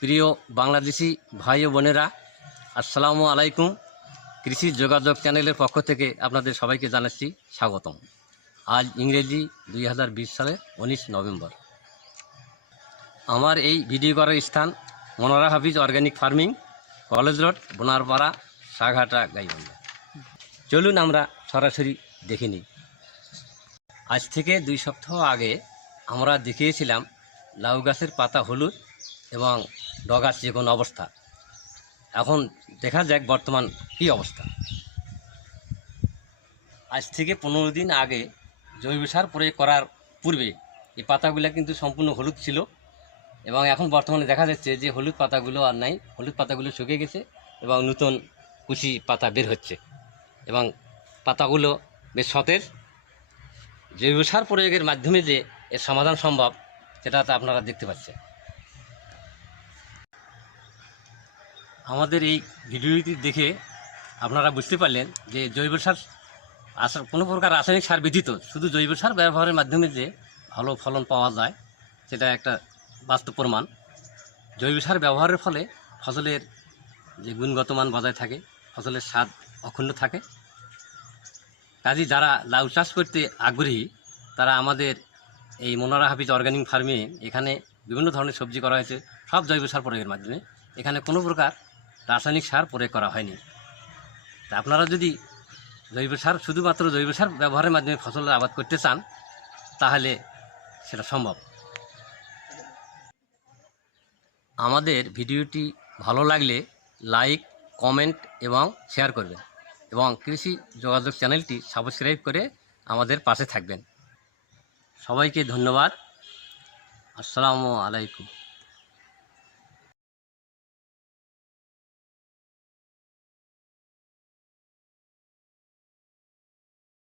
প্রিয় বাংলাদেশি ভাই ও বোনেরা, আসসালামু আলাইকুম। কৃষি যোগাযোগ চ্যানেলের পক্ষ থেকে আপনাদের সবাইকে জানাচ্ছি স্বাগতম। আজ ইংরেজি দুই হাজার বিশ সালে উনিশ নভেম্বর। আমার এই ভিডিও করার স্থান Manora Hafiz organic farming, college road, Bonarpara, Saghata, Gaibandha. চলুন আমরা সরাসরি দেখে নিই। আজ থেকে দুই সপ্তাহ আগে আমরা দেখিয়েছিলাম লাউ গাছের পাতা হলুদ এবং ডগাছ যে কোনো অবস্থা। এখন দেখা যাক বর্তমান কী অবস্থা। আজ থেকে পনেরো দিন আগে জৈব সার প্রয়োগ করার পূর্বে এই পাতাগুলো কিন্তু সম্পূর্ণ হলুদ ছিল এবং এখন বর্তমানে দেখা যাচ্ছে যে হলুদ পাতাগুলো আর নাই, হলুদ পাতাগুলো শুকিয়ে গেছে এবং নতুন কুচি পাতা বের হচ্ছে এবং পাতাগুলো বেশ সতেজ। জৈব সার প্রয়োগের মাধ্যমে যে এর সমাধান সম্ভব, সেটা তো আপনারা দেখতে পাচ্ছেন। আমাদের এই ভিডিওটি দেখে আপনারা বুঝতে পারলেন যে জৈব সার আসার কোনো প্রকার রাসায়নিক সার ব্যতীত শুধু জৈব সার ব্যবহারের মাধ্যমে যে ভালো ফলন পাওয়া যায়, সেটা একটা বাস্তব প্রমাণ। জৈব সার ব্যবহারের ফলে ফসলের যে গুণগত মান বজায় থাকে, ফসলের স্বাদ অক্ষুণ্ণ থাকে। কাজী যারা লাউ চাষ করতে আগ্রহী, তারা আমাদের এই মোনারা হাফিজ অর্গানিক ফার্মে এখানে বিভিন্ন ধরনের সবজি করা হয়েছে, সব জৈব সার প্রয়োগের মাধ্যমে। এখানে কোনো প্রকার রাসায়নিক সার প্রয়োগ করা হয়নি। তা আপনারা যদি জৈব সার, শুধুমাত্র জৈব সার ব্যবহারের মাধ্যমে ফসলের আবাদ করতে চান, তাহলে সেটা সম্ভব। আমাদের ভিডিওটি ভালো লাগলে লাইক, কমেন্ট এবং শেয়ার করবেন এবং কৃষি যোগাযোগ চ্যানেলটি সাবস্ক্রাইব করে আমাদের পাশে থাকবেন। সবাইকে ধন্যবাদ। আসসালামু আলাইকুম।